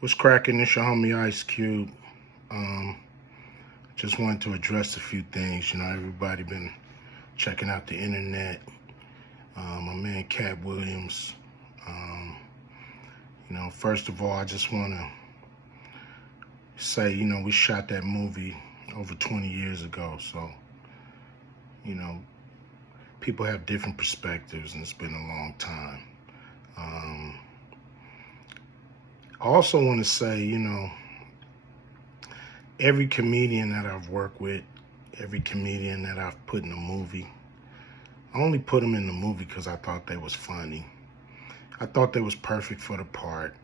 What's cracking? It's your homie Ice Cube. Just wanted to address a few things. Everybody been checking out the internet. My man Katt Williams. First of all, I just want to say, we shot that movie over 20 years ago. So, people have different perspectives, and it's been a long time. I also want to say, every comedian that I've worked with, every comedian that I've put in a movie, I only put them in the movie because I thought they was funny. I thought they was perfect for the part.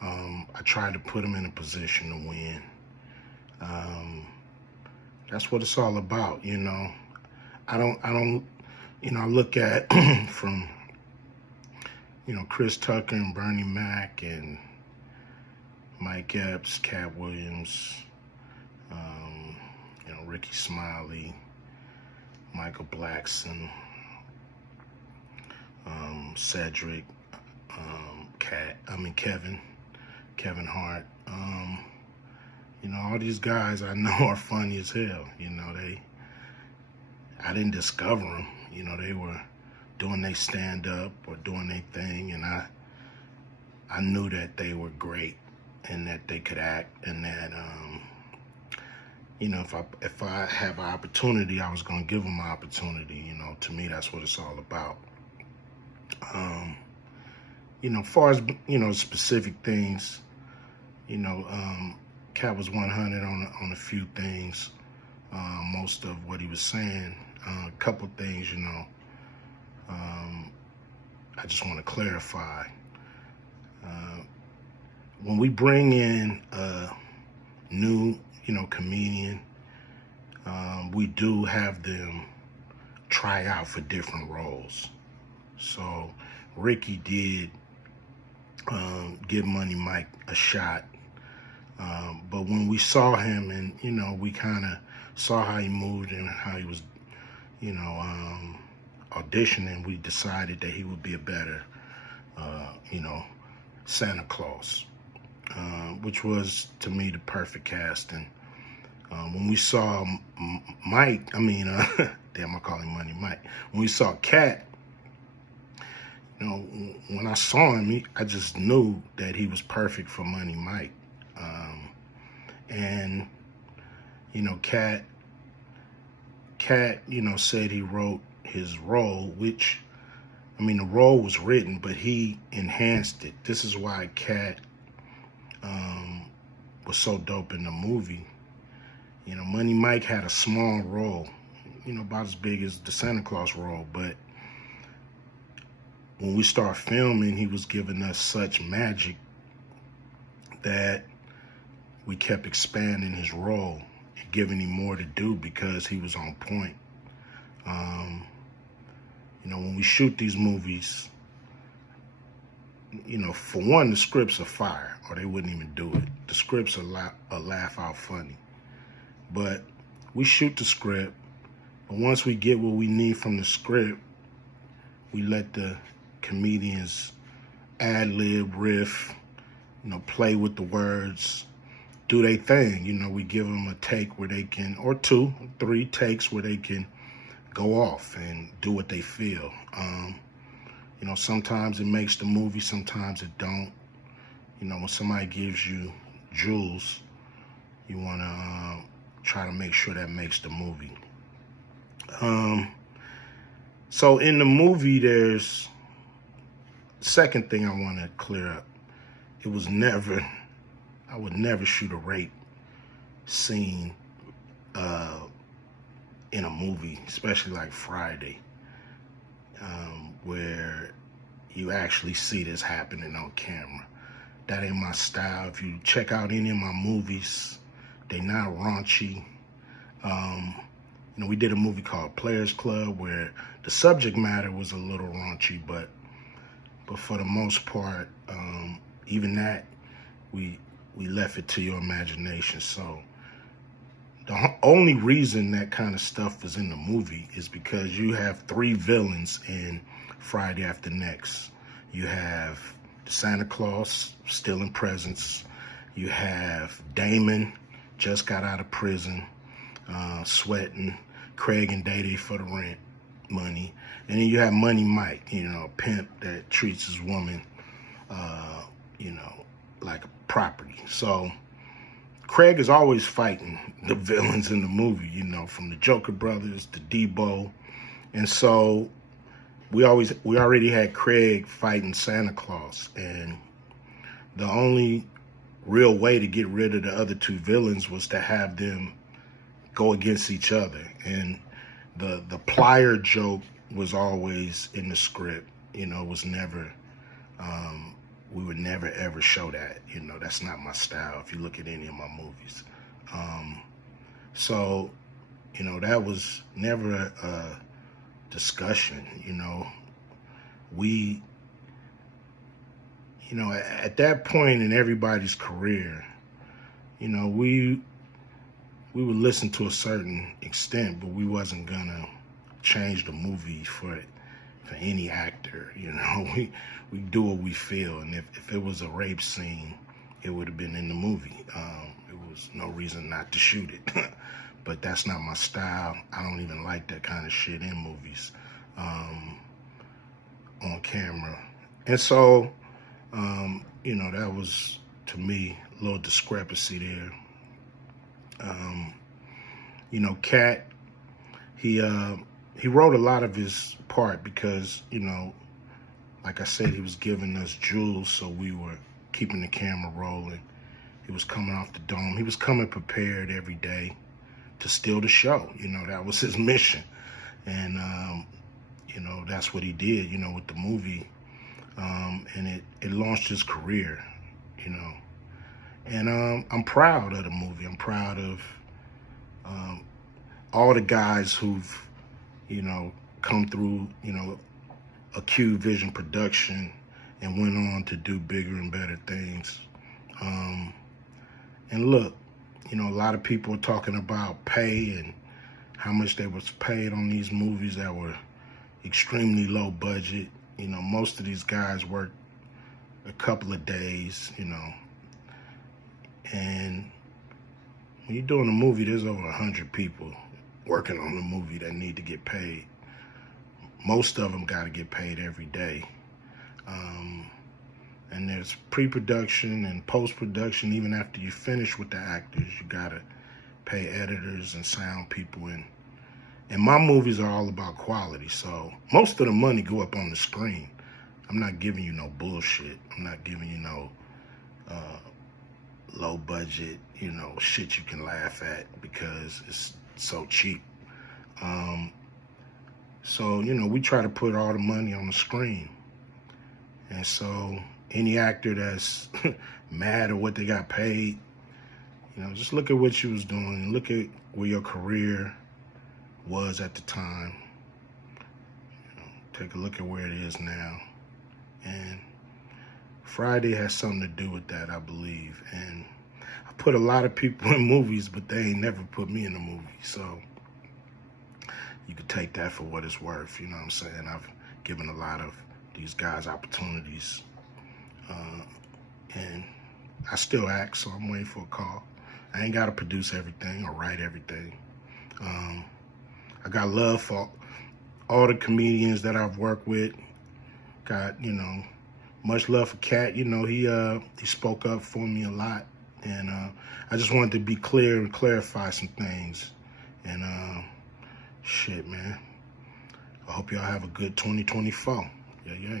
I tried to put them in a position to win. That's what it's all about, I look at from, Chris Tucker and Bernie Mac and Mike Epps, Katt Williams, Ricky Smily, Michael Blackson, Cedric, Kevin Hart. All these guys I know are funny as hell. I didn't discover them. They were doing their stand-up or doing their thing, and I knew that they were great and that they could act, and that if I have an opportunity, I was gonna give them an opportunity. To me, that's what it's all about. Far as specific things, Katt was 100 on a few things. Most of what he was saying, a couple things, I just want to clarify. When we bring in a new, comedian, we do have them try out for different roles. So Ricky did give Money Mike a shot. But when we saw him and, we kind of saw how he moved and how he was, auditioning, we decided that he would be a better, Santa Claus, which was, to me, the perfect casting. When we saw Mike, damn, I call him Money Mike. When we saw Katt, when I saw him, I just knew that he was perfect for Money Mike. And, Katt, said he wrote his role, which, the role was written, but he enhanced it. This is why Katt was so dope in the movie. Money Mike had a small role, about as big as the Santa Claus role, but when we start filming, he was giving us such magic that we kept expanding his role and giving him more to do because he was on point. When we shoot these movies, for one, the scripts are fire, or they wouldn't even do it. The scripts are laugh out funny. But we shoot the script, but once we get what we need from the script, we let the comedians ad-lib, riff, play with the words, do their thing. We give them a take where they can, or 2, 3 takes where they can go off and do what they feel. Sometimes it makes the movie, sometimes it don't. When somebody gives you jewels, you want to try to make sure that makes the movie. So in the movie, there's second thing I want to clear up. I would never shoot a rape scene in a movie, especially like Friday, where you actually see this happening on camera. That ain't my style. If you check out any of my movies, they not raunchy. We did a movie called Players Club where the subject matter was a little raunchy, but for the most part, even that, we left it to your imagination. So the only reason that kind of stuff is in the movie is because you have 3 villains in Friday After Next. You have Santa Claus stealing presents. You have Damon, just got out of prison, sweating. Craig and Day for the rent money. And then you have Money Mike, a pimp that treats his woman, like a property. So Craig is always fighting the villains in the movie, from the Joker brothers to Debo. And so we already had Craig fighting Santa Claus. And the only real way to get rid of the other two villains was to have them go against each other. And the plier joke was always in the script. It was never, we would never ever show that. That's not my style if you look at any of my movies. So, that was never a discussion. We, at that point in everybody's career, we would listen to a certain extent, but we wasn't gonna change the movie for any actor. We do what we feel, and if it was a rape scene, it would have been in the movie. It was no reason not to shoot it. But that's not my style. I don't even like that kind of shit in movies, on camera. And so, that was, to me, a little discrepancy there. Katt, he wrote a lot of his part because, like I said, he was giving us jewels, so we were keeping the camera rolling. He was coming off the dome. He was coming prepared every day to steal the show. That was his mission. And, that's what he did, with the movie. And it launched his career, And I'm proud of the movie. I'm proud of all the guys who've, come through, a Q Vision production and went on to do bigger and better things. And look, a lot of people are talking about pay and how much they was paid on these movies that were extremely low budget. Most of these guys work a couple of days, and when you're doing a movie, there's over 100 people working on the movie that need to get paid. Most of them got to get paid every day. And there's pre-production and post-production. Even after you finish with the actors, you got to pay editors and sound people. And my movies are all about quality, so most of the money go up on the screen. I'm not giving you no bullshit. I'm not giving you no low budget, shit you can laugh at because it's so cheap. So, we try to put all the money on the screen. And so any actor that's mad at what they got paid, just look at what you was doing. Look at where your career was at the time. Take a look at where it is now. And Friday has something to do with that, I believe. And I put a lot of people in movies, but they ain't never put me in a movie. So you could take that for what it's worth. You know what I'm saying? I've given a lot of these guys opportunities. And I still act, so I'm waiting for a call. I ain't got to produce everything or write everything. I got love for all the comedians that I've worked with. Got, much love for Katt. He spoke up for me a lot. And I just wanted to be clear and clarify some things. And shit, man. I hope y'all have a good 2024. Yeah.